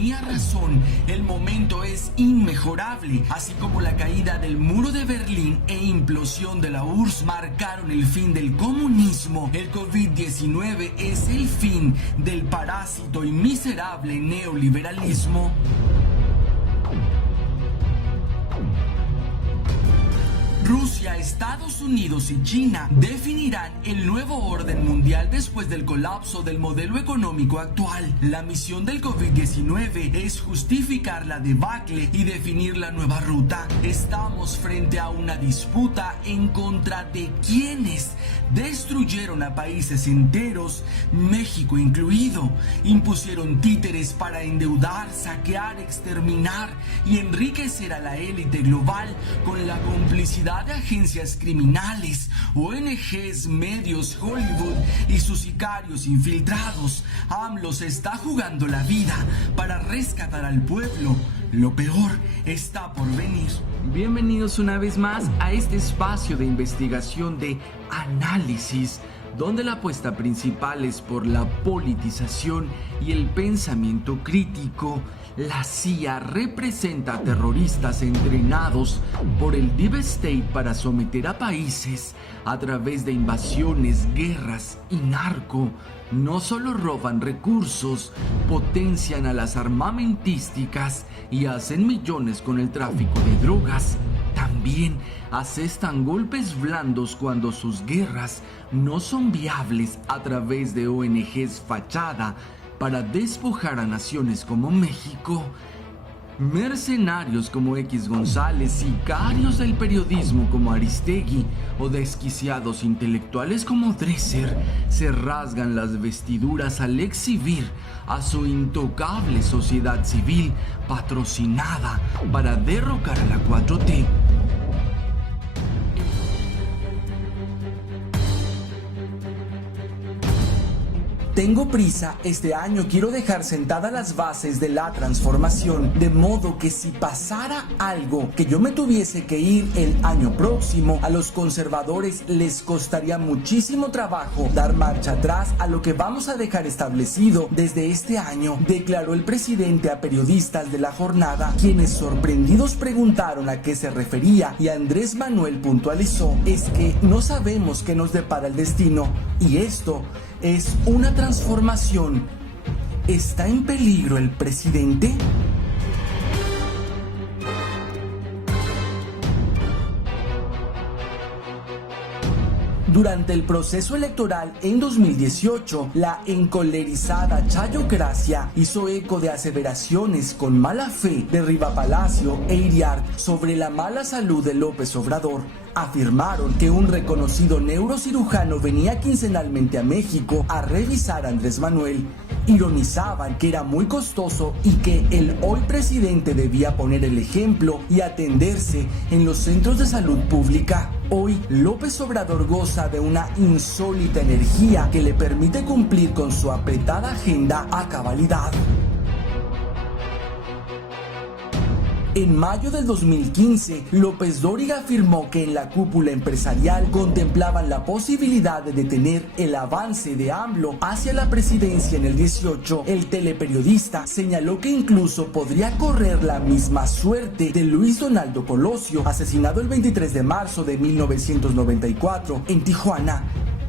tenía razón, el momento es inmejorable, así como la caída del muro de Berlín e implosión de la URSS marcaron el fin del comunismo. El COVID-19 es el fin del parásito y miserable neoliberalismo. Rusia, Estados Unidos y China definirán el nuevo orden mundial después del colapso del modelo económico actual. La misión del COVID-19 es justificar la debacle y definir la nueva ruta. Estamos frente a una disputa en contra de quienes destruyeron a países enteros, México incluido. Impusieron títeres para endeudar, saquear, exterminar y enriquecer a la élite global con la complicidad de agencias criminales, ONGs, medios, Hollywood y sus sicarios infiltrados. AMLO se está jugando la vida para rescatar al pueblo. Lo peor está por venir. Bienvenidos una vez más a este espacio de investigación de análisis, donde la apuesta principal es por la politización y el pensamiento crítico. La CIA representa a terroristas entrenados por el Deep State para someter a países a través de invasiones, guerras y narco. No solo roban recursos, potencian a las armamentísticas y hacen millones con el tráfico de drogas. También asestan golpes blandos cuando sus guerras no son viables a través de ONGs fachada para despojar a naciones como México. Mercenarios como X González, sicarios del periodismo como Aristegui o desquiciados intelectuales como Dresser se rasgan las vestiduras al exhibir a su intocable sociedad civil patrocinada para derrocar a la 4T. Tengo prisa, este año quiero dejar sentadas las bases de la transformación, de modo que si pasara algo que yo me tuviese que ir el año próximo, a los conservadores les costaría muchísimo trabajo dar marcha atrás a lo que vamos a dejar establecido desde este año, declaró el presidente a periodistas de La Jornada, quienes sorprendidos preguntaron a qué se refería, y Andrés Manuel puntualizó: es que no sabemos qué nos depara el destino, y esto es una transformación. ¿Está en peligro el presidente? Durante el proceso electoral en 2018, la encolerizada chayocracia hizo eco de aseveraciones con mala fe de Riva Palacio e Iriart sobre la mala salud de López Obrador. Afirmaron que un reconocido neurocirujano venía quincenalmente a México a revisar a Andrés Manuel. Ironizaban que era muy costoso y que el hoy presidente debía poner el ejemplo y atenderse en los centros de salud pública. Hoy, López Obrador goza de una insólita energía que le permite cumplir con su apretada agenda a cabalidad. En mayo del 2015, López Dóriga afirmó que en la cúpula empresarial contemplaban la posibilidad de detener el avance de AMLO hacia la presidencia en el 18. El teleperiodista señaló que incluso podría correr la misma suerte de Luis Donaldo Colosio, asesinado el 23 de marzo de 1994 en Tijuana.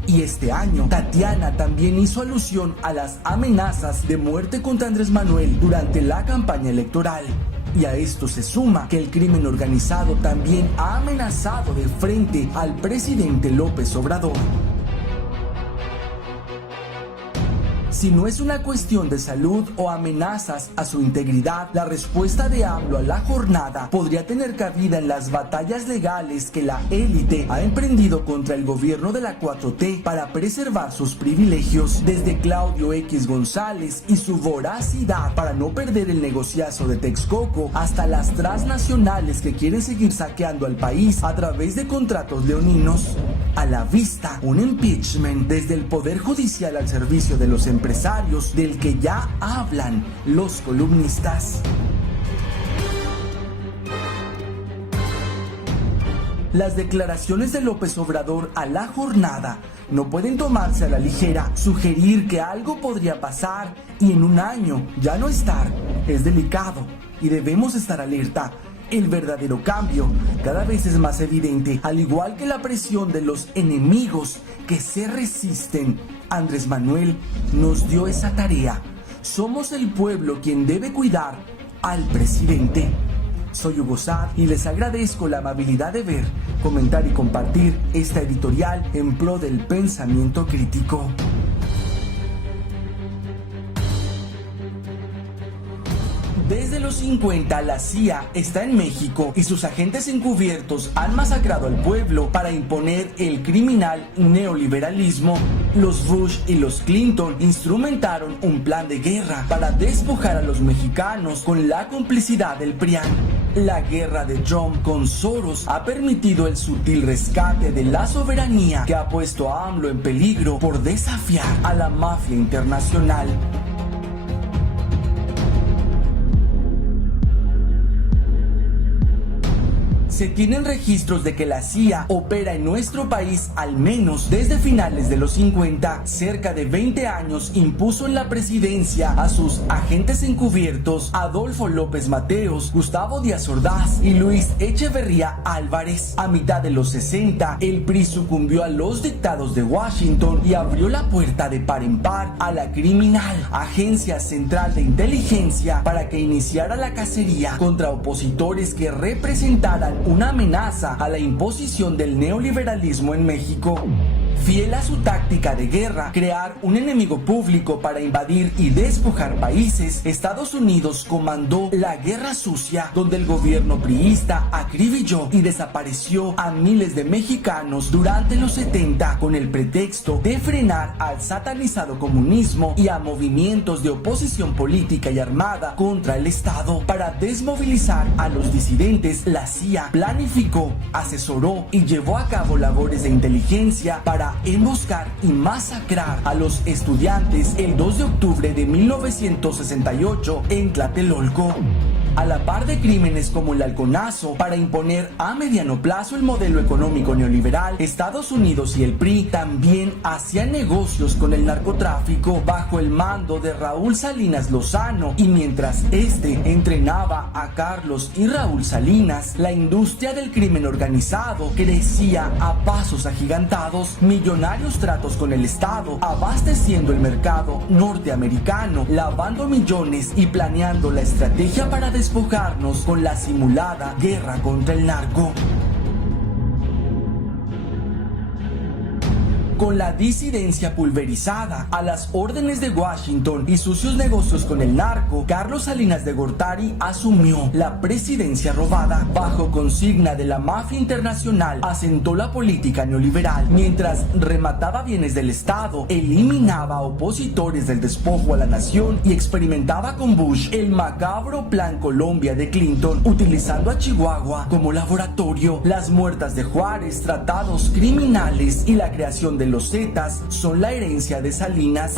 Y este año, Tatiana también hizo alusión a las amenazas de muerte contra Andrés Manuel durante la campaña electoral. Y a esto se suma que el crimen organizado también ha amenazado de frente al presidente López Obrador. Si no es una cuestión de salud o amenazas a su integridad, la respuesta de AMLO a La Jornada podría tener cabida en las batallas legales que la élite ha emprendido contra el gobierno de la 4T para preservar sus privilegios, desde Claudio X González y su voracidad para no perder el negociazo de Texcoco, hasta las transnacionales que quieren seguir saqueando al país a través de contratos leoninos. A la vista, un impeachment desde el Poder Judicial al servicio de los empresarios, del que ya hablan los columnistas. Las declaraciones de López Obrador a La Jornada no pueden tomarse a la ligera. Sugerir que algo podría pasar y en un año ya no estar es delicado y debemos estar alerta. El verdadero cambio cada vez es más evidente, al igual que la presión de los enemigos que se resisten. Andrés Manuel nos dio esa tarea. Somos el pueblo quien debe cuidar al presidente. Soy Hugo Sad y les agradezco la amabilidad de ver, comentar y compartir esta editorial en pro del pensamiento crítico. Desde los 50, la CIA está en México y sus agentes encubiertos han masacrado al pueblo para imponer el criminal neoliberalismo. Los Bush y los Clinton instrumentaron un plan de guerra para despojar a los mexicanos con la complicidad del PRIAN. La guerra de Trump con Soros ha permitido el sutil rescate de la soberanía que ha puesto a AMLO en peligro por desafiar a la mafia internacional. Se tienen registros de que la CIA opera en nuestro país al menos desde finales de los 50. Cerca de 20 años impuso en la presidencia a sus agentes encubiertos Adolfo López Mateos, Gustavo Díaz Ordaz y Luis Echeverría Álvarez. A mitad de los 60, el PRI sucumbió a los dictados de Washington y abrió la puerta de par en par a la criminal Agencia Central de Inteligencia para que iniciara la cacería contra opositores que representaran una amenaza a la imposición del neoliberalismo en México. Fiel a su táctica de guerra, crear un enemigo público para invadir y despojar países, Estados Unidos comandó la Guerra Sucia, donde el gobierno priista acribilló y desapareció a miles de mexicanos durante los 70 con el pretexto de frenar al satanizado comunismo y a movimientos de oposición política y armada contra el Estado. Para desmovilizar a los disidentes, la CIA planificó, asesoró y llevó a cabo labores de inteligencia para emboscar y masacrar a los estudiantes el 2 de octubre de 1968 en Tlatelolco. A la par de crímenes como el halconazo, para imponer a mediano plazo el modelo económico neoliberal, Estados Unidos y el PRI también hacían negocios con el narcotráfico bajo el mando de Raúl Salinas Lozano, y mientras este entrenaba a Carlos y Raúl Salinas, la industria del crimen organizado crecía a pasos agigantados. Millonarios tratos con el Estado, abasteciendo el mercado norteamericano, lavando millones y planeando la estrategia para despojarnos con la simulada guerra contra el narco. Con la disidencia pulverizada, a las órdenes de Washington y sucios negocios con el narco, Carlos Salinas de Gortari asumió la presidencia robada. Bajo consigna de la mafia internacional, asentó la política neoliberal, mientras remataba bienes del Estado, eliminaba opositores del despojo a la nación y experimentaba con Bush el macabro Plan Colombia de Clinton, utilizando a Chihuahua como laboratorio. Las muertas de Juárez, tratados criminales y la creación de los Zetas son la herencia de Salinas.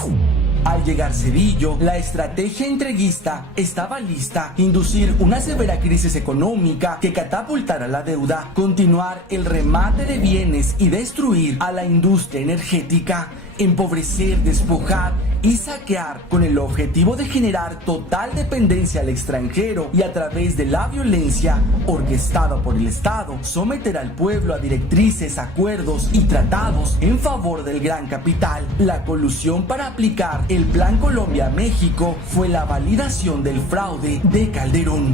Al llegar Cedillo, la estrategia entreguista estaba lista: inducir una severa crisis económica que catapultara la deuda, continuar el remate de bienes y destruir a la industria energética, empobrecer, despojar y saquear con el objetivo de generar total dependencia al extranjero y a través de la violencia orquestada por el Estado, someter al pueblo a directrices, acuerdos y tratados en favor del gran capital. La colusión para aplicar el Plan Colombia a México fue la validación del fraude de Calderón.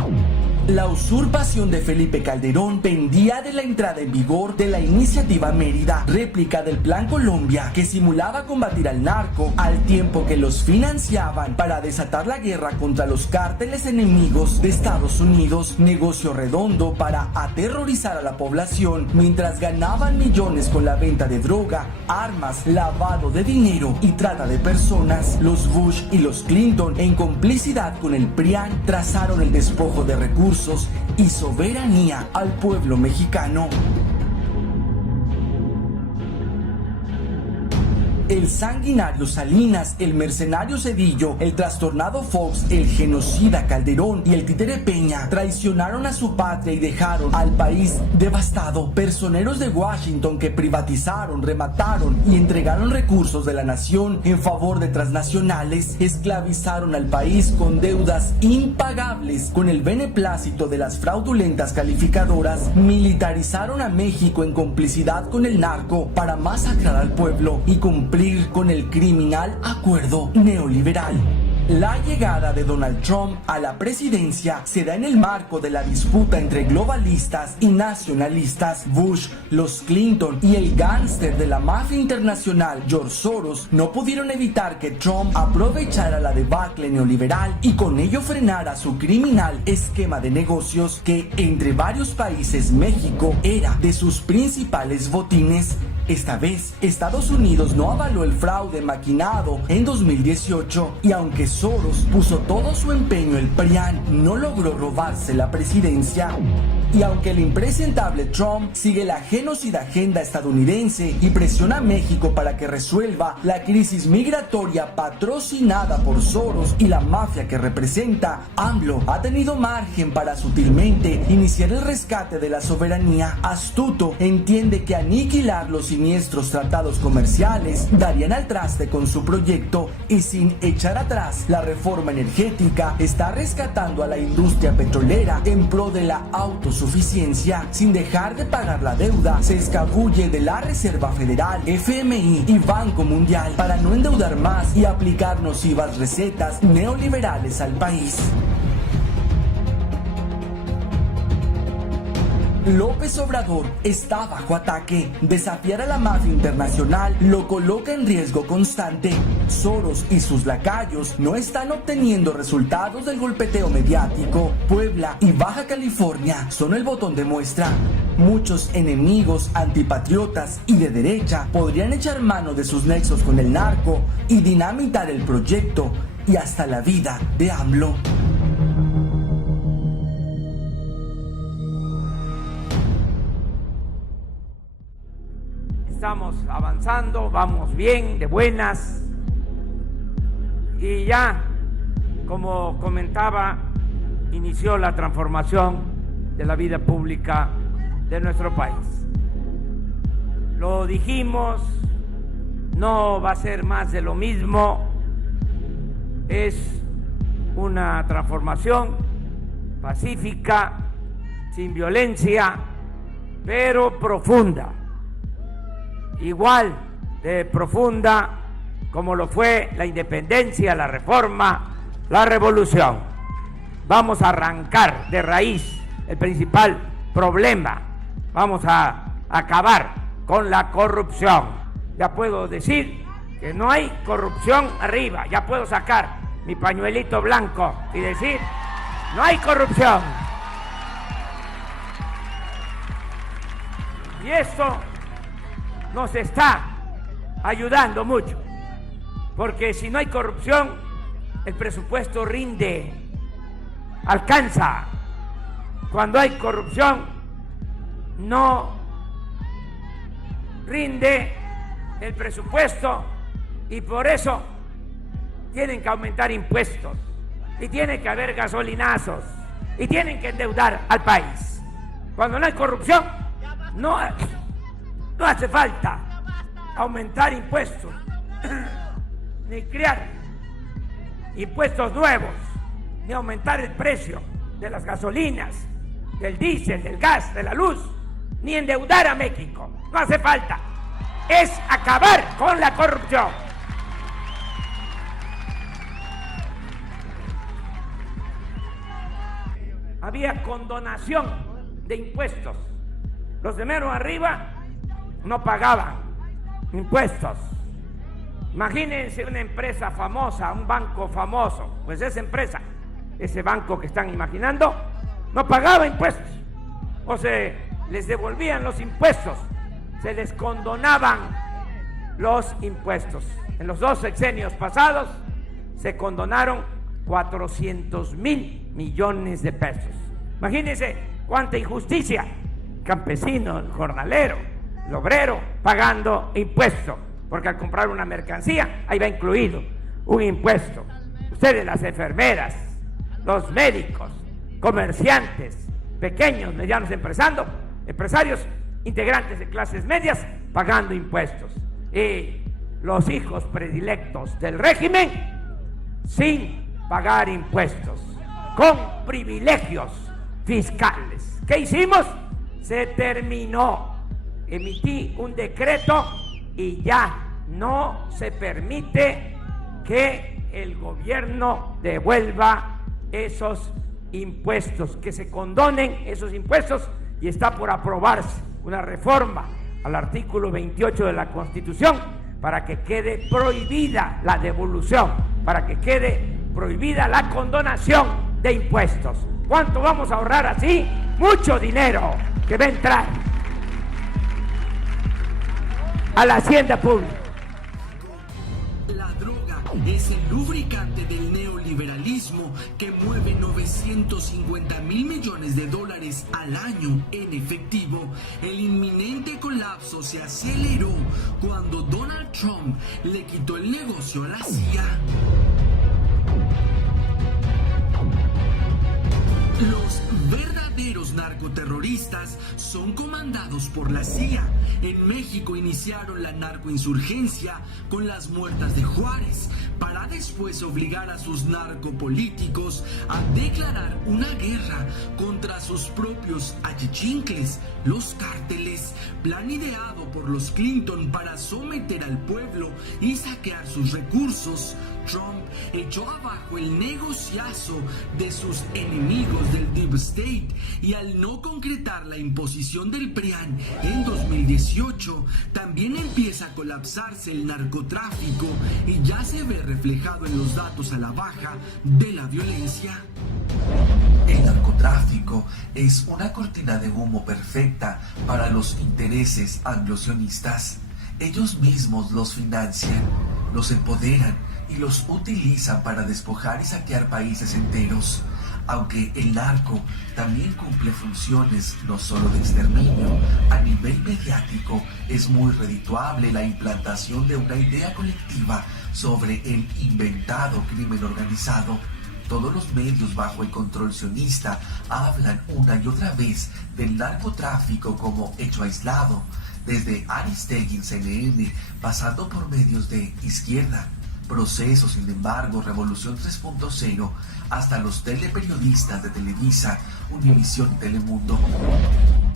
La usurpación de Felipe Calderón pendía de la entrada en vigor de la Iniciativa Mérida, réplica del Plan Colombia que simulaba combatir al narco al tiempo que los financiaban para desatar la guerra contra los cárteles enemigos de Estados Unidos, negocio redondo para aterrorizar a la población mientras ganaban millones con la venta de droga, armas, lavado de dinero y trata de personas. Los Bush y los Clinton, en complicidad con el PRIAN, trazaron el despojo de recursos y soberanía al pueblo mexicano. El sanguinario Salinas, el mercenario Cedillo, el trastornado Fox, el genocida Calderón y el títere Peña traicionaron a su patria y dejaron al país devastado. Personeros de Washington que privatizaron, remataron y entregaron recursos de la nación en favor de transnacionales, esclavizaron al país con deudas impagables, con el beneplácito de las fraudulentas calificadoras, militarizaron a México en complicidad con el narco para masacrar al pueblo y cumplir con el criminal acuerdo neoliberal. La llegada de Donald Trump a la presidencia se da en el marco de la disputa entre globalistas y nacionalistas. Bush, los Clinton y el gángster de la mafia internacional George Soros no pudieron evitar que Trump aprovechara la debacle neoliberal y con ello frenara su criminal esquema de negocios que, entre varios países, México era de sus principales botines. Esta vez, Estados Unidos no avaló el fraude maquinado en 2018 y aunque Soros puso todo su empeño, el PRIAN no logró robarse la presidencia. Y aunque el impresentable Trump sigue la genocida agenda estadounidense y presiona a México para que resuelva la crisis migratoria patrocinada por Soros y la mafia que representa, AMLO ha tenido margen para sutilmente iniciar el rescate de la soberanía. Astuto entiende que aniquilar los siniestros tratados comerciales darían al traste con su proyecto y sin echar atrás la reforma energética está rescatando a la industria petrolera en pro de la autosuficiencia. Sin dejar de pagar la deuda, se escabulle de la Reserva Federal, FMI y Banco Mundial para no endeudar más y aplicar nocivas recetas neoliberales al país. López Obrador está bajo ataque. Desafiar a la mafia internacional lo coloca en riesgo constante. Soros y sus lacayos no están obteniendo resultados del golpeteo mediático. Puebla y Baja California son el botón de muestra. Muchos enemigos antipatriotas y de derecha podrían echar mano de sus nexos con el narco y dinamitar el proyecto y hasta la vida de AMLO. Estamos avanzando, vamos bien, de buenas, y ya, como comentaba, inició la transformación de la vida pública de nuestro país. Lo dijimos, no va a ser más de lo mismo, es una transformación pacífica, sin violencia, pero profunda. Igual de profunda como lo fue la independencia, la reforma, la revolución. Vamos a arrancar de raíz el principal problema. Vamos a acabar con la corrupción. Ya puedo decir que no hay corrupción arriba. Ya puedo sacar mi pañuelito blanco y decir, no hay corrupción. Y esto nos está ayudando mucho, porque si no hay corrupción, el presupuesto rinde, alcanza. Cuando hay corrupción, no rinde el presupuesto y por eso tienen que aumentar impuestos y tiene que haber gasolinazos y tienen que endeudar al país. Cuando no hay corrupción, no hace falta aumentar impuestos, ni crear impuestos nuevos, ni aumentar el precio de las gasolinas, del diésel, del gas, de la luz, ni endeudar a México. No hace falta. Es acabar con la corrupción. Había condonación de impuestos. Los de mero arriba no pagaban impuestos. Imagínense una empresa famosa, un banco famoso, pues esa empresa, ese banco que están imaginando, no pagaba impuestos, o se les devolvían los impuestos, se les condonaban los impuestos. En los 2 sexenios pasados se condonaron 400,000 millones de pesos. Imagínense cuánta injusticia. Campesino, el jornalero, el obrero, pagando impuestos. porque al comprar una mercancía, ahí va incluido un impuesto. Ustedes, las enfermeras, los médicos, comerciantes, pequeños, medianos empresarios, integrantes de clases medias, pagando impuestos. Y los hijos predilectos del régimen, sin pagar impuestos, con privilegios fiscales. ¿Qué hicimos? Se terminó. Emití un decreto y ya no se permite que el gobierno devuelva esos impuestos, que se condonen esos impuestos, y está por aprobarse una reforma al artículo 28 de la Constitución para que quede prohibida la devolución, para que quede prohibida la condonación de impuestos. ¿Cuánto vamos a ahorrar así? Mucho dinero que va a entrar a la hacienda pública. La droga es el lubricante del neoliberalismo que mueve 950.000 millones de dólares al año en efectivo. El inminente colapso se aceleró cuando Donald Trump le quitó el negocio a la CIA. Los verdaderos narcoterroristas son comandados por la CIA. En México iniciaron la narcoinsurgencia con las muertas de Juárez, para después obligar a sus narcopolíticos a declarar una guerra contra sus propios achichincles, los cárteles, plan ideado por los Clinton para someter al pueblo y saquear sus recursos. Trump echó abajo el negociazo de sus enemigos del Deep State, y al no concretar la imposición del PRIAN en 2018, también empieza a colapsarse el narcotráfico y ya se ve reflejado en los datos a la baja de la violencia. El narcotráfico es una cortina de humo perfecta para los intereses anglosionistas. Ellos mismos los financian, los empoderan y los utilizan para despojar y saquear países enteros. Aunque el narco también cumple funciones no solo de exterminio, a nivel mediático es muy redituable la implantación de una idea colectiva sobre el inventado crimen organizado. Todos los medios bajo el control sionista hablan una y otra vez del narcotráfico como hecho aislado, desde Aristegui en CNN, pasando por medios de izquierda, Proceso, Sin embargo, Revolución 3.0, hasta los teleperiodistas de Televisa, Univisión y Telemundo.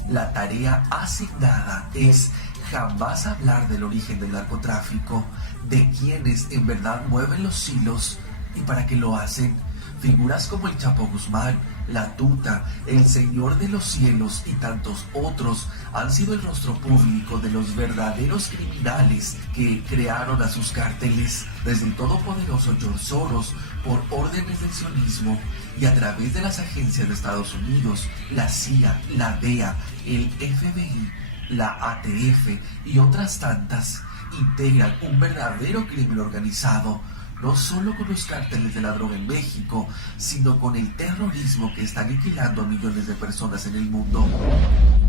La tarea asignada es jamás hablar del origen del narcotráfico, de quienes en verdad mueven los hilos y para qué lo hacen. Figuras como el Chapo Guzmán, La Tuta, el Señor de los Cielos y tantos otros han sido el rostro público de los verdaderos criminales que crearon a sus cárteles, desde el todopoderoso George Soros por órdenes del sionismo y a través de las agencias de Estados Unidos, la CIA, la DEA, el FBI, la ATF y otras tantas, integran un verdadero crimen organizado, no solo con los cárteles de la droga en México, sino con el terrorismo que está aniquilando a millones de personas en el mundo.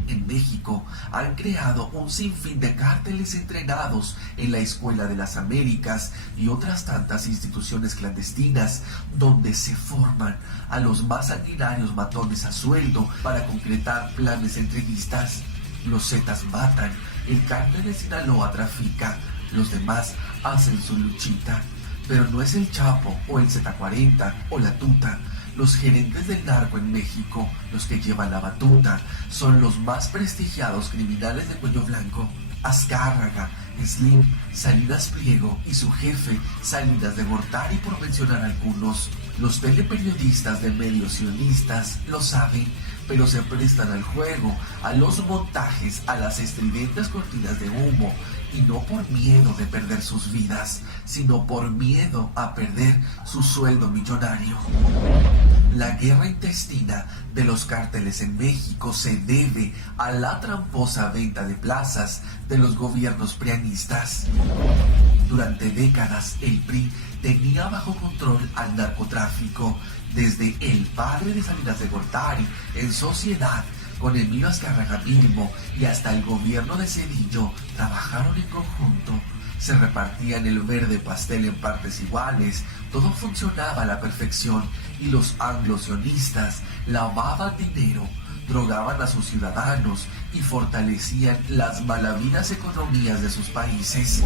En México han creado un sinfín de cárteles entrenados en la Escuela de las Américas y otras tantas instituciones clandestinas donde se forman a los más sanguinarios matones a sueldo para concretar planes entreguistas. Los Zetas matan, el cártel de Sinaloa trafica, los demás hacen su luchita. Pero no es el Chapo o el Z40 o la Tuta. Los gerentes del narco en México, los que llevan la batuta, son los más prestigiados criminales de cuello blanco. Azcárraga, Slim, Salinas Pliego y su jefe, Salinas de Gortari, por mencionar algunos. Los teleperiodistas de medios sionistas lo saben, pero se prestan al juego, a los montajes, a las estridentes cortinas de humo, y no por miedo de perder sus vidas, sino por miedo a perder su sueldo millonario. La guerra intestina de los cárteles en México se debe a la tramposa venta de plazas de los gobiernos prianistas. Durante décadas el PRI tenía bajo control al narcotráfico, desde el padre de Salinas de Gortari, en sociedad con Emilio Azcárraga mismo, y hasta el gobierno de Zedillo trabajaron en conjunto. se repartían el verde pastel en partes iguales, todo funcionaba a la perfección y los anglo-sionistas lavaban dinero, drogaban a sus ciudadanos y fortalecían las malavidas economías de sus países.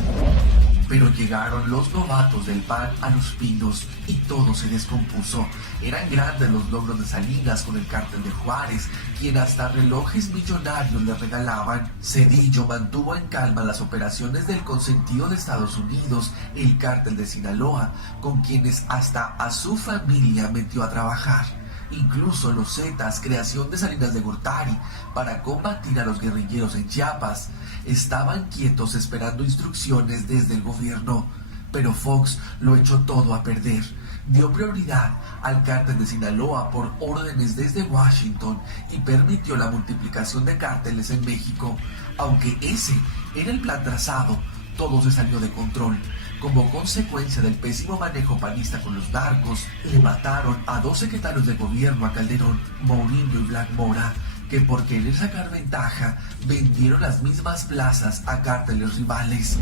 Pero llegaron los novatos del PAN a Los Pinos y todo se descompuso. Eran grandes los logros de Salinas con el cártel de Juárez, quien hasta relojes millonarios le regalaban. Zedillo mantuvo en calma las operaciones del consentido de Estados Unidos, el cártel de Sinaloa, con quienes hasta a su familia metió a trabajar. Incluso los Zetas, creación de Salinas de Gortari, para combatir a los guerrilleros en Chiapas, estaban quietos esperando instrucciones desde el gobierno. Pero Fox lo echó todo a perder. Dio prioridad al cártel de Sinaloa por órdenes desde Washington y permitió la multiplicación de cárteles en México. Aunque ese era el plan trazado, todo se salió de control. Como consecuencia del pésimo manejo panista con los narcos, le mataron a 2 secretarios de gobierno a Calderón, Mourinho y Black Mora, que por querer sacar ventaja vendieron las mismas plazas a cárteles rivales.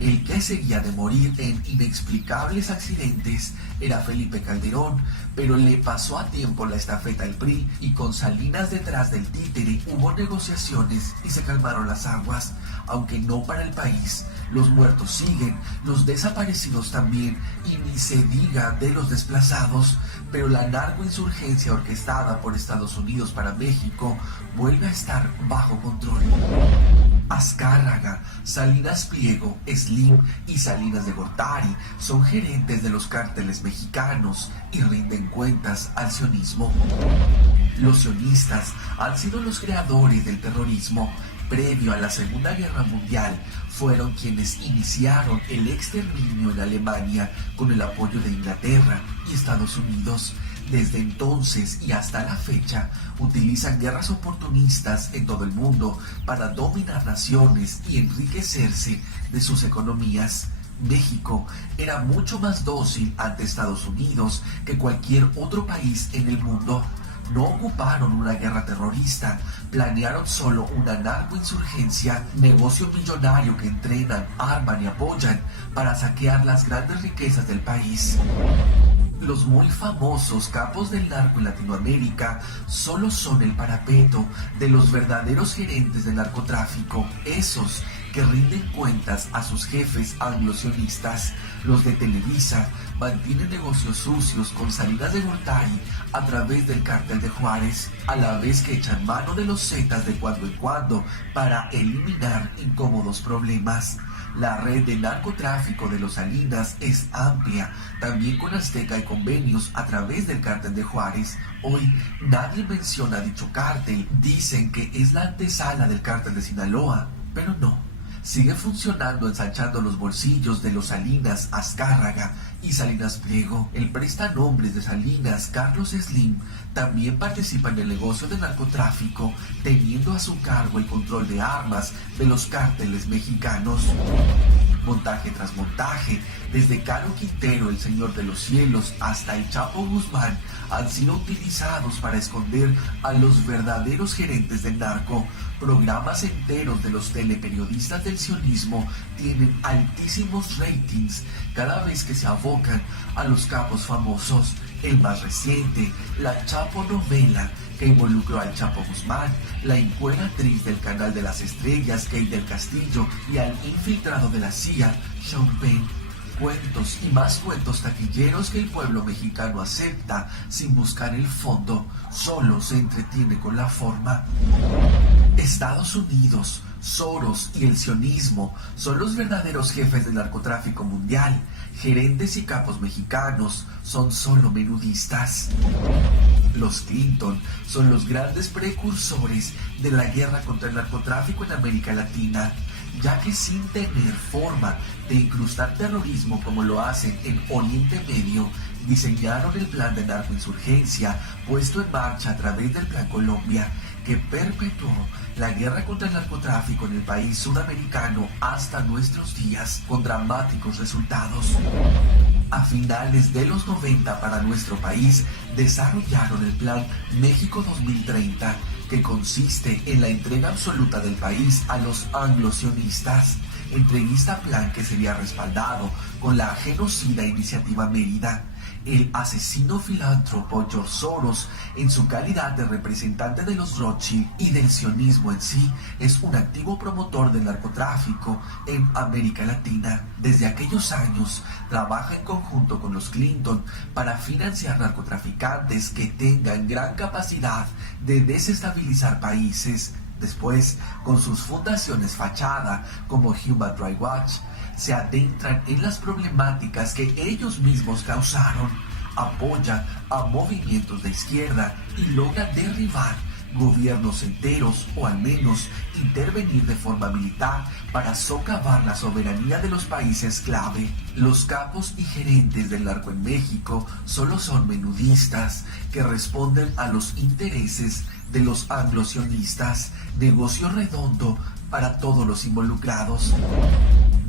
El que seguía de morir en inexplicables accidentes era Felipe Calderón, pero le pasó a tiempo la estafeta al PRI y con Salinas detrás del títere hubo negociaciones y se calmaron las aguas, aunque no para el país. Los muertos siguen, los desaparecidos también, y ni se diga de los desplazados, pero la narcoinsurgencia orquestada por Estados Unidos para México vuelve a estar bajo control. Azcárraga, Salinas Pliego, Slim y Salinas de Gortari son gerentes de los cárteles mexicanos y rinden cuentas al sionismo. Los sionistas han sido los creadores del terrorismo. Previo a la Segunda Guerra Mundial, fueron quienes iniciaron el exterminio en Alemania con el apoyo de Inglaterra y Estados Unidos. Desde entonces y hasta la fecha, utilizan guerras oportunistas en todo el mundo para dominar naciones y enriquecerse de sus economías. México era mucho más dócil ante Estados Unidos que cualquier otro país en el mundo. No ocuparon una guerra terrorista, planearon solo una narcoinsurgencia, negocio millonario que entrenan, arman y apoyan para saquear las grandes riquezas del país. Los muy famosos capos del narco en Latinoamérica solo son el parapeto de los verdaderos gerentes del narcotráfico, esos que rinden cuentas a sus jefes anglo-sionistas. Los de Televisa mantienen negocios sucios con Salinas de Gortari a través del cártel de Juárez, a la vez que echan mano de los Zetas de cuando en cuando para eliminar incómodos problemas. La red de narcotráfico de los Salinas es amplia, también con Azteca y convenios a través del cártel de Juárez. Hoy nadie menciona dicho cártel, dicen que es la antesala del cártel de Sinaloa, pero no. Sigue funcionando ensanchando los bolsillos de los Salinas, Azcárraga y Salinas Pliego. El prestanombres de Salinas, Carlos Slim, también participa en el negocio de narcotráfico, teniendo a su cargo el control de armas de los cárteles mexicanos. Montaje tras montaje, desde Caro Quintero, el Señor de los Cielos, hasta el Chapo Guzmán, han sido utilizados para esconder a los verdaderos gerentes del narco. Programas enteros de los teleperiodistas del sionismo tienen altísimos ratings cada vez que se abocan a los capos famosos. El más reciente, la Chapo novela, que involucró al Chapo Guzmán, la encueratriz del Canal de las Estrellas, Kate del Castillo, y al infiltrado de la CIA, Sean Penn. Cuentos y más cuentos taquilleros que el pueblo mexicano acepta sin buscar el fondo, solo se entretiene con la forma. Estados Unidos, Soros y el sionismo son los verdaderos jefes del narcotráfico mundial. Gerentes y capos mexicanos son solo menudistas. Los Clinton son los grandes precursores de la guerra contra el narcotráfico en América Latina, ya que sin tener forma de incrustar terrorismo como lo hacen en Oriente Medio, diseñaron el plan de narcoinsurgencia puesto en marcha a través del Plan Colombia, que perpetuó la guerra contra el narcotráfico en el país sudamericano hasta nuestros días, con dramáticos resultados. A finales de los 90 para nuestro país, desarrollaron el Plan México 2030, que consiste en la entrega absoluta del país a los anglo-sionistas. entreguista plan que sería respaldado con la genocida Iniciativa Mérida. El asesino filántropo George Soros, en su calidad de representante de los Rothschild y del sionismo en sí, es un activo promotor del narcotráfico en América Latina. Desde aquellos años, trabaja en conjunto con los Clinton para financiar narcotraficantes que tengan gran capacidad de desestabilizar países. Después, con sus fundaciones fachada, como Human Rights Watch, se adentran en las problemáticas que ellos mismos causaron, apoya a movimientos de izquierda y logra derribar gobiernos enteros o al menos intervenir de forma militar para socavar la soberanía de los países clave. Los capos y gerentes del narco en México solo son menudistas que responden a los intereses de los anglosionistas, negocio redondo para todos los involucrados.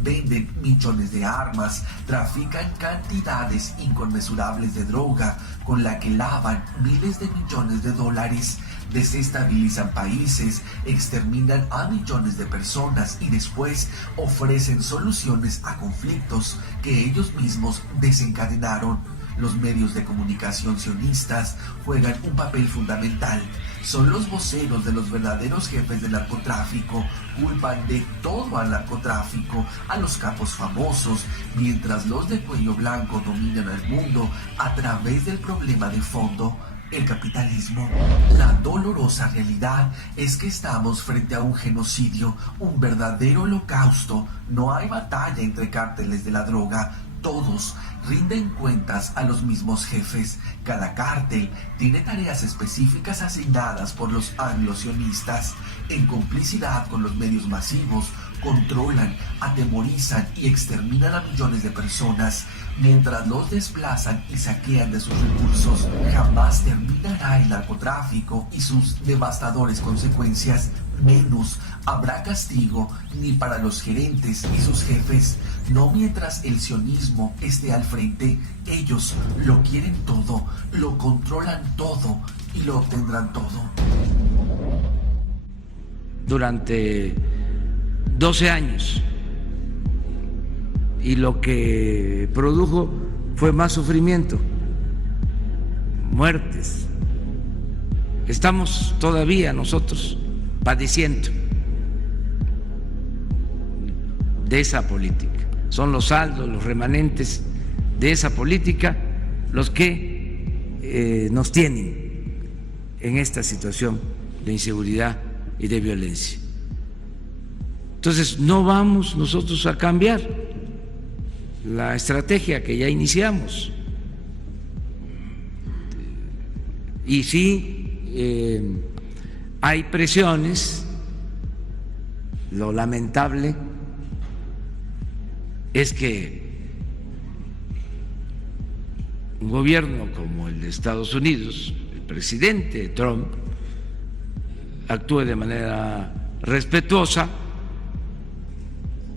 Venden millones de armas, trafican cantidades inconmensurables de droga con la que lavan miles de millones de dólares, desestabilizan países, exterminan a millones de personas y después ofrecen soluciones a conflictos que ellos mismos desencadenaron. Los medios de comunicación sionistas juegan un papel fundamental. Son los voceros de los verdaderos jefes del narcotráfico, culpan de todo al narcotráfico, a los capos famosos, mientras los de cuello blanco dominan al mundo a través del problema de fondo, el capitalismo. La dolorosa realidad es que estamos frente a un genocidio, un verdadero holocausto. No hay batalla entre cárteles de la droga. Todos rinden cuentas a los mismos jefes. Cada cártel tiene tareas específicas asignadas por los anglosionistas. En complicidad con los medios masivos, controlan, atemorizan y exterminan a millones de personas. Mientras los desplazan y saquean de sus recursos, jamás terminará el narcotráfico y sus devastadoras consecuencias. Menos habrá castigo ni para los gerentes y sus jefes, no mientras el sionismo esté al frente. Ellos lo quieren todo, lo controlan todo y lo obtendrán todo. Durante 12 años, y lo que produjo fue más sufrimiento, muertes. Estamos todavía nosotros padeciendo de esa política. Son los saldos, los remanentes de esa política los que nos tienen en esta situación de inseguridad y de violencia. Entonces, no vamos nosotros a cambiar la estrategia que ya iniciamos. Y sí, hay presiones. Lo lamentable es que un gobierno como el de Estados Unidos, el presidente Trump, actúe de manera respetuosa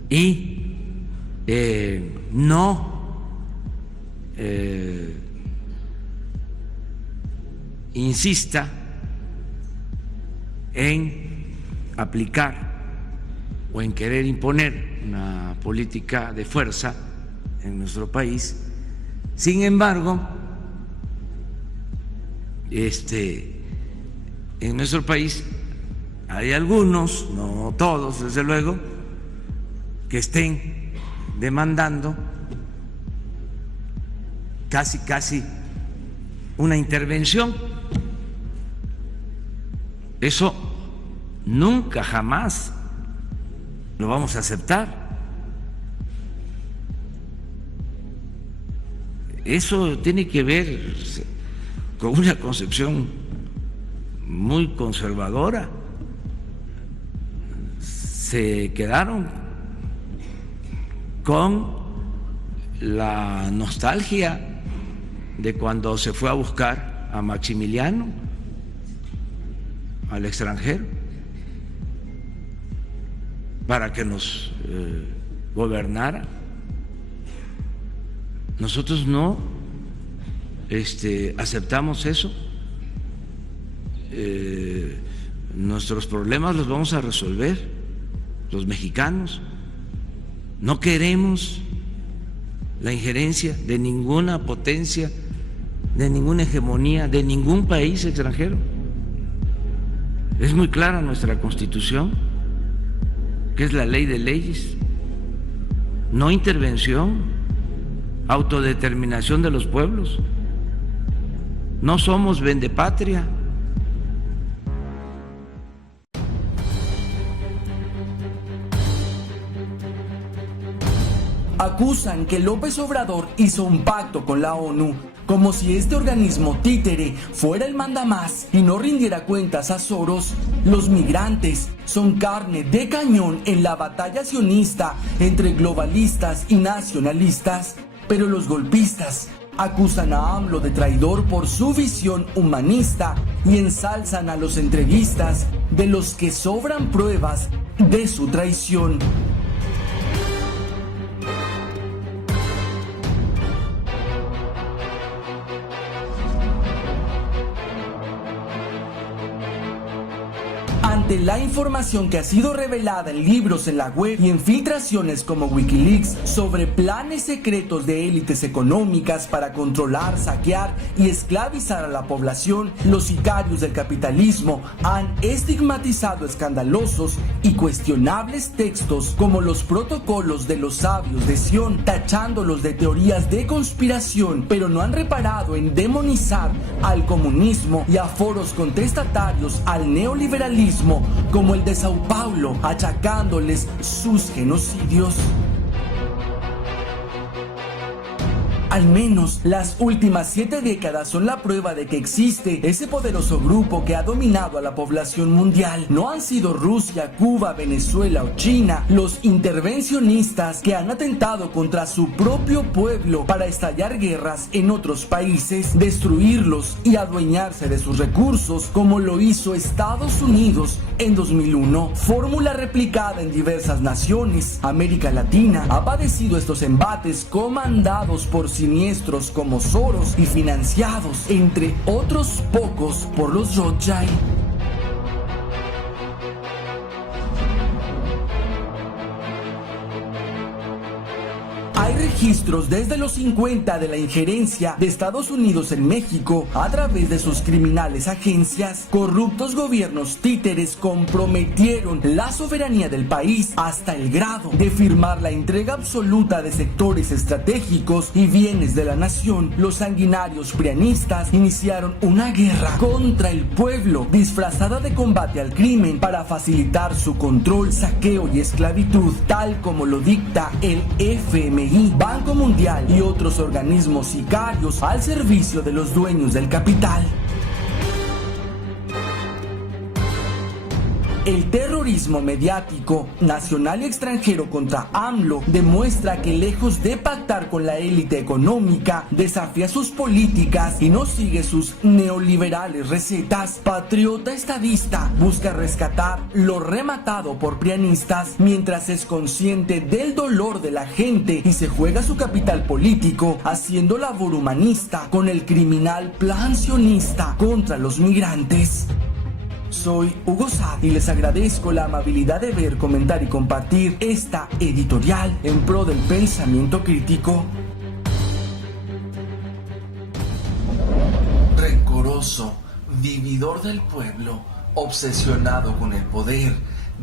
y no insista en aplicar o en querer imponer una política de fuerza en nuestro país. Sin embargo, en nuestro país hay algunos, no todos desde luego, que estén demandando casi una intervención. Eso nunca, jamás lo vamos a aceptar. Eso tiene que ver con una concepción muy conservadora. Se quedaron con la nostalgia de cuando se fue a buscar a Maximiliano al extranjero para que nos gobernara. Nosotros no aceptamos eso. Nuestros problemas los vamos a resolver los mexicanos No queremos la injerencia de ninguna potencia, de ninguna hegemonía, de ningún país extranjero. Es muy clara nuestra Constitución, que es la ley de leyes, no intervención, autodeterminación de los pueblos. No somos vendepatria. Acusan que López Obrador hizo un pacto con la ONU, como si este organismo títere fuera el mandamás y no rindiera cuentas a Soros. Los migrantes son carne de cañón en la batalla sionista entre globalistas y nacionalistas, pero los golpistas acusan a AMLO de traidor por su visión humanista y ensalzan a los entreguistas, de los que sobran pruebas de su traición. Ante la información que ha sido revelada en libros en la web y en filtraciones como Wikileaks sobre planes secretos de élites económicas para controlar, saquear y esclavizar a la población, los sicarios del capitalismo han estigmatizado escandalosos y cuestionables textos como los protocolos de los sabios de Sion, tachándolos de teorías de conspiración, pero no han reparado en demonizar al comunismo y a foros contestatarios al neoliberalismo como el de Sao Paulo, achacándoles sus genocidios. Al menos las últimas 7 décadas son la prueba de que existe ese poderoso grupo que ha dominado a la población mundial. No han sido Rusia, Cuba, Venezuela o China los intervencionistas que han atentado contra su propio pueblo para estallar guerras en otros países, destruirlos y adueñarse de sus recursos, como lo hizo Estados Unidos en 2001. Fórmula replicada en diversas naciones. América Latina ha padecido estos embates comandados por siniestros como Soros y financiados, entre otros pocos, por los Rothschild. Hay registros desde los 50 de la injerencia de Estados Unidos en México a través de sus criminales agencias. Corruptos gobiernos títeres comprometieron la soberanía del país hasta el grado de firmar la entrega absoluta de sectores estratégicos y bienes de la nación. Los sanguinarios prianistas iniciaron una guerra contra el pueblo disfrazada de combate al crimen para facilitar su control, saqueo y esclavitud, tal como lo dicta el FMI, Banco Mundial y otros organismos sicarios al servicio de los dueños del capital. El terrorismo mediático, nacional y extranjero contra AMLO demuestra que lejos de pactar con la élite económica, desafía sus políticas y no sigue sus neoliberales recetas. Patriota estadista busca rescatar lo rematado por prianistas mientras es consciente del dolor de la gente y se juega su capital político haciendo labor humanista con el criminal plan sionista contra los migrantes. Soy Hugo Sad y les agradezco la amabilidad de ver, comentar y compartir esta editorial en pro del pensamiento crítico. Rencoroso, vividor del pueblo, obsesionado con el poder,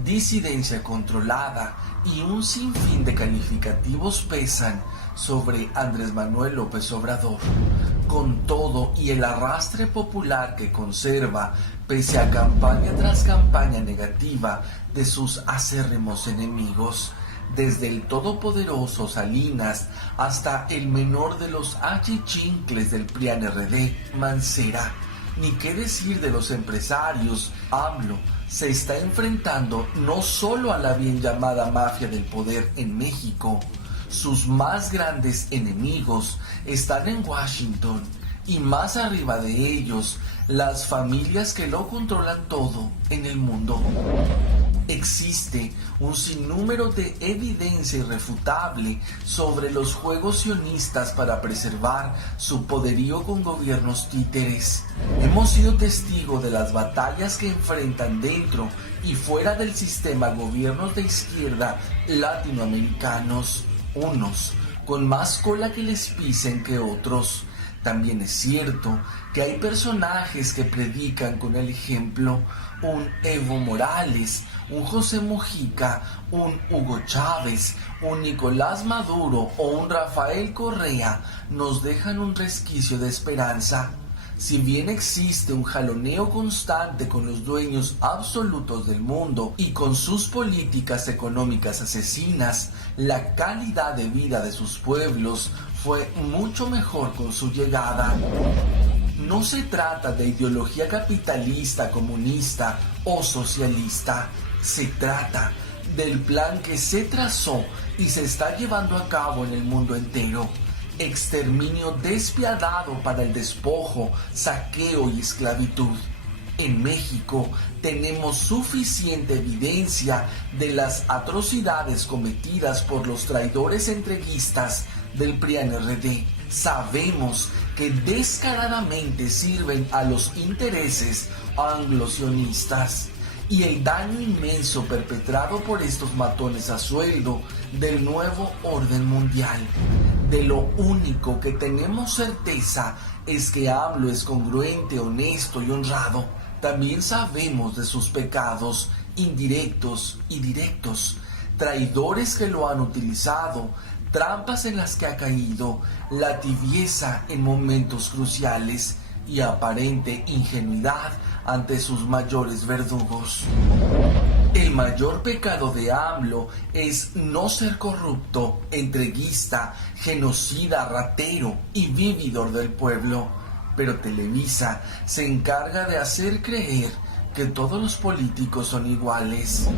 disidencia controlada y un sinfín de calificativos pesan sobre Andrés Manuel López Obrador. Con todo y el arrastre popular que conserva, pese a campaña tras campaña negativa de sus acérrimos enemigos, desde el todopoderoso Salinas hasta el menor de los achichincles del PRIAN-RD, Mancera. Ni qué decir de los empresarios. AMLO se está enfrentando no solo a la bien llamada mafia del poder en México. Sus más grandes enemigos están en Washington, y más arriba de ellos, las familias que lo controlan todo en el mundo. Existe un sinnúmero de evidencia irrefutable sobre los juegos sionistas para preservar su poderío con gobiernos títeres. Hemos sido testigos de las batallas que enfrentan dentro y fuera del sistema gobiernos de izquierda latinoamericanos, unos con más cola que les pisen que otros. También es cierto que hay personajes que predican con el ejemplo. Un Evo Morales, un José Mujica, un Hugo Chávez, un Nicolás Maduro o un Rafael Correa nos dejan un resquicio de esperanza. Si bien existe un jaloneo constante con los dueños absolutos del mundo y con sus políticas económicas asesinas, la calidad de vida de sus pueblos fue mucho mejor con su llegada. No se trata de ideología capitalista, comunista o socialista. Se trata del plan que se trazó y se está llevando a cabo en el mundo entero. Exterminio despiadado para el despojo, saqueo y esclavitud. En México tenemos suficiente evidencia de las atrocidades cometidas por los traidores entreguistas del PRI-PAN-RD. Sabemos que descaradamente sirven a los intereses anglo-sionistas y el daño inmenso perpetrado por estos matones a sueldo del nuevo orden mundial. De lo único que tenemos certeza es que AMLO es congruente, honesto y honrado. También sabemos de sus pecados indirectos y directos, traidores que lo han utilizado, trampas en las que ha caído, la tibieza en momentos cruciales y aparente ingenuidad ante sus mayores verdugos. El mayor pecado de AMLO es no ser corrupto, entreguista, genocida, ratero y vividor del pueblo. Pero Televisa se encarga de hacer creer que todos los políticos son iguales.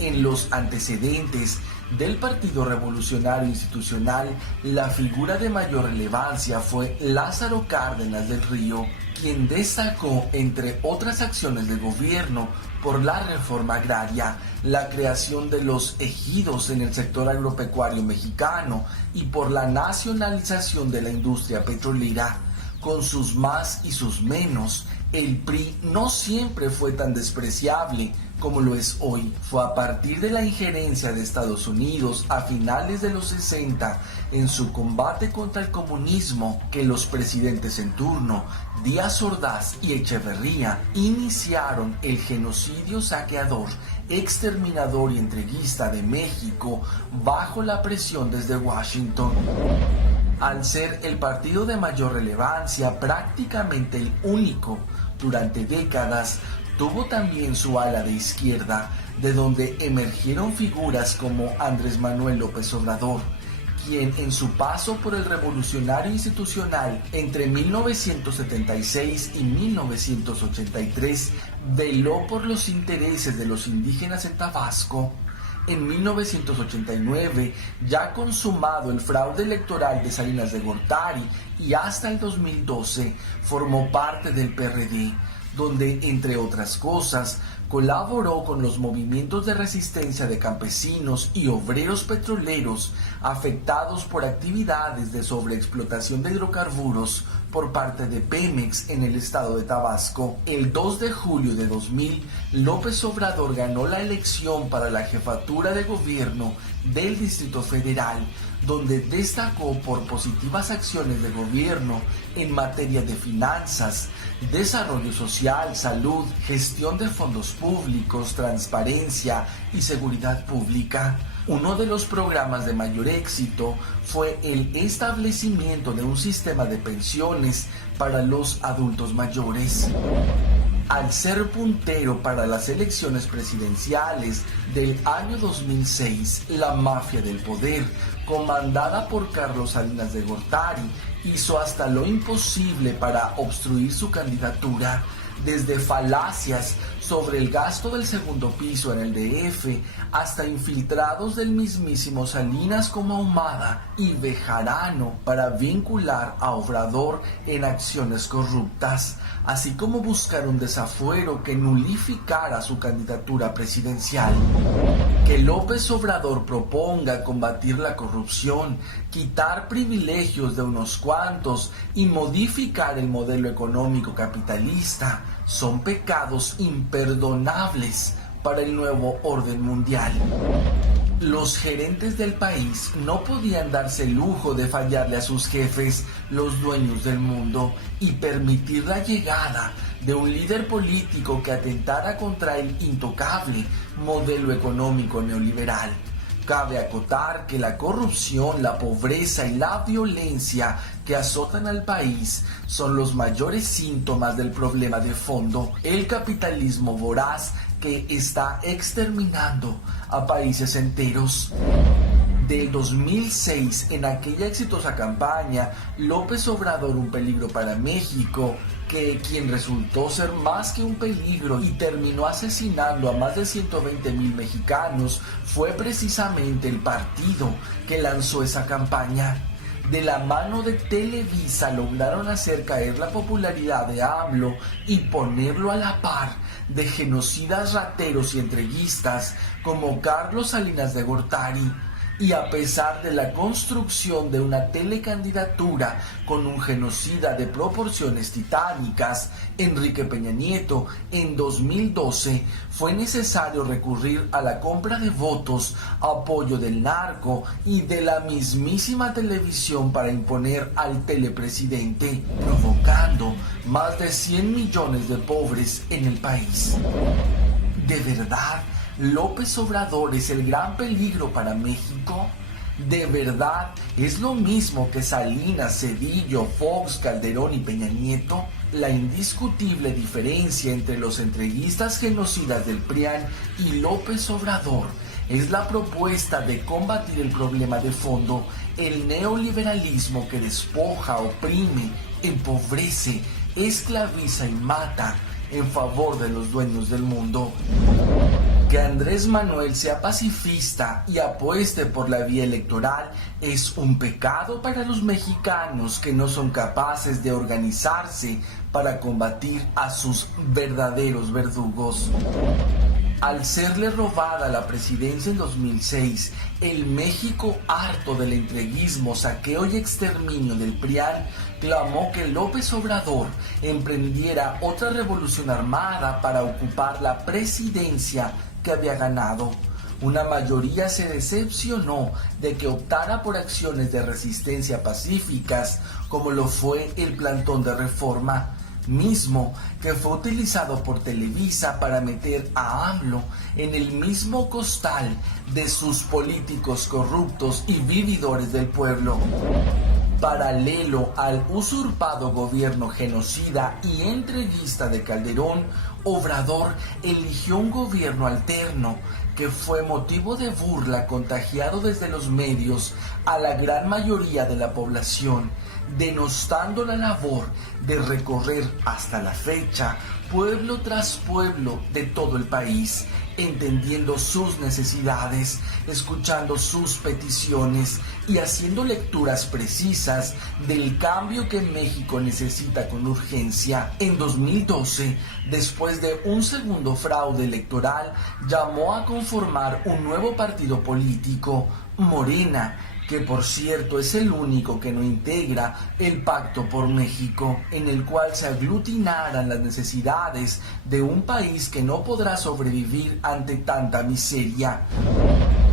En los antecedentes del Partido Revolucionario Institucional, la figura de mayor relevancia fue Lázaro Cárdenas del Río, quien destacó, entre otras acciones de gobierno, por la reforma agraria, la creación de los ejidos en el sector agropecuario mexicano y por la nacionalización de la industria petrolera. Con sus más y sus menos, el PRI no siempre fue tan despreciable como lo es hoy. Fue a partir de la injerencia de Estados Unidos a finales de los 60 en su combate contra el comunismo que los presidentes en turno, Díaz Ordaz y Echeverría, iniciaron el genocidio saqueador, exterminador y entreguista de México bajo la presión desde Washington. Al ser el partido de mayor relevancia, prácticamente el único durante décadas, tuvo también su ala de izquierda, de donde emergieron figuras como Andrés Manuel López Obrador, quien en su paso por el revolucionario institucional entre 1976 y 1983 veló por los intereses de los indígenas en Tabasco. En 1989, ya consumado el fraude electoral de Salinas de Gortari, y hasta el 2012 formó parte del PRD, donde, entre otras cosas, colaboró con los movimientos de resistencia de campesinos y obreros petroleros afectados por actividades de sobreexplotación de hidrocarburos por parte de Pemex en el estado de Tabasco. El 2 de julio de 2000, López Obrador ganó la elección para la jefatura de gobierno del Distrito Federal, donde destacó por positivas acciones de gobierno en materia de finanzas, desarrollo social, salud, gestión de fondos públicos, transparencia y seguridad pública. Uno de los programas de mayor éxito fue el establecimiento de un sistema de pensiones para los adultos mayores. Al ser puntero para las elecciones presidenciales del año 2006, la mafia del poder, comandada por Carlos Salinas de Gortari, hizo hasta lo imposible para obstruir su candidatura, desde falacias sobre el gasto del segundo piso en el DF, hasta infiltrados del mismísimo Salinas como Ahumada y Bejarano para vincular a Obrador en acciones corruptas, así como buscar un desafuero que nulificara su candidatura presidencial. Que López Obrador proponga combatir la corrupción, quitar privilegios de unos cuantos y modificar el modelo económico capitalista son pecados imperdonables para el nuevo orden mundial. Los gerentes del país no podían darse el lujo de fallarle a sus jefes, los dueños del mundo, y permitir la llegada de un líder político que atentara contra el intocable modelo económico neoliberal. Cabe acotar que la corrupción, la pobreza y la violencia que azotan al país son los mayores síntomas del problema de fondo, el capitalismo voraz que está exterminando a países enteros. Del 2006, en aquella exitosa campaña, López Obrador, un peligro para México, que quien resultó ser más que un peligro y terminó asesinando a más de 120,000 mexicanos, fue precisamente el partido que lanzó esa campaña. De la mano de Televisa lograron hacer caer la popularidad de AMLO y ponerlo a la par de genocidas rateros y entreguistas como Carlos Salinas de Gortari. Y a pesar de la construcción de una telecandidatura con un genocida de proporciones titánicas, Enrique Peña Nieto, en 2012 fue necesario recurrir a la compra de votos, apoyo del narco y de la mismísima televisión para imponer al telepresidente, provocando más de 100 millones de pobres en el país. ¿De verdad López Obrador es el gran peligro para México? ¿De verdad es lo mismo que Salinas, Zedillo, Fox, Calderón y Peña Nieto? La indiscutible diferencia entre los entreguistas genocidas del PRIAN y López Obrador es la propuesta de combatir el problema de fondo, el neoliberalismo que despoja, oprime, empobrece, esclaviza y mata en favor de los dueños del mundo. Que Andrés Manuel sea pacifista y apueste por la vía electoral es un pecado para los mexicanos que no son capaces de organizarse para combatir a sus verdaderos verdugos. Al serle robada la presidencia en 2006, el México harto del entreguismo, saqueo y exterminio del PRIAN clamó que López Obrador emprendiera otra revolución armada para ocupar la presidencia que había ganado. Una mayoría se decepcionó de que optara por acciones de resistencia pacíficas, como lo fue el plantón de reforma, mismo que fue utilizado por Televisa para meter a AMLO en el mismo costal de sus políticos corruptos y vividores del pueblo. Paralelo al usurpado gobierno genocida y entreguista de Calderón, Obrador eligió un gobierno alterno que fue motivo de burla contagiado desde los medios a la gran mayoría de la población, denostando la labor de recorrer hasta la fecha pueblo tras pueblo de todo el país, entendiendo sus necesidades, escuchando sus peticiones y haciendo lecturas precisas del cambio que México necesita con urgencia. En 2012, después de un segundo fraude electoral, llamó a conformar un nuevo partido político, Morena, que por cierto es el único que no integra el Pacto por México, en el cual se aglutinaran las necesidades de un país que no podrá sobrevivir ante tanta miseria.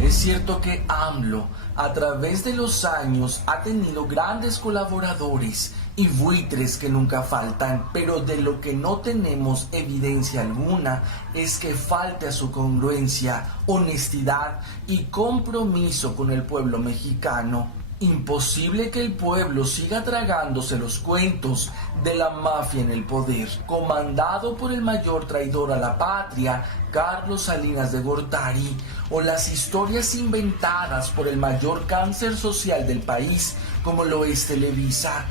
Es cierto que AMLO, a través de los años, ha tenido grandes colaboradores y buitres que nunca faltan, pero de lo que no tenemos evidencia alguna es que falte a su congruencia, honestidad y compromiso con el pueblo mexicano. Imposible que el pueblo siga tragándose los cuentos de la mafia en el poder, comandado por el mayor traidor a la patria, Carlos Salinas de Gortari, o las historias inventadas por el mayor cáncer social del país, como lo es Televisa.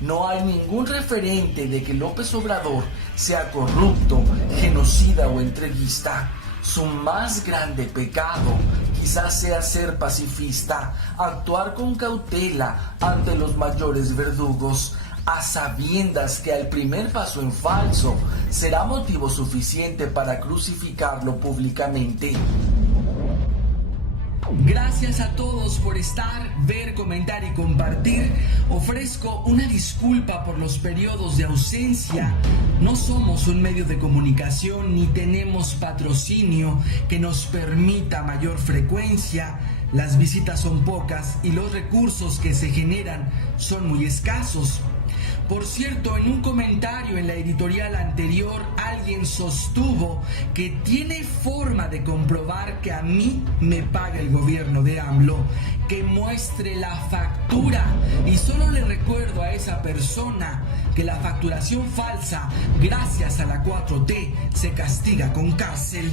No hay ningún referente de que López Obrador sea corrupto, genocida o entreguista. Su más grande pecado quizás sea ser pacifista, actuar con cautela ante los mayores verdugos, a sabiendas que al primer paso en falso será motivo suficiente para crucificarlo públicamente. Gracias a todos por estar, ver, comentar y compartir. Ofrezco una disculpa por los periodos de ausencia. No somos un medio de comunicación ni tenemos patrocinio que nos permita mayor frecuencia. Las visitas son pocas y los recursos que se generan son muy escasos. Por cierto, en un comentario en la editorial anterior, alguien sostuvo que tiene forma de comprobar que a mí me paga el gobierno de AMLO, que muestre la factura. Y solo le recuerdo a esa persona que la facturación falsa, gracias a la 4T, se castiga con cárcel.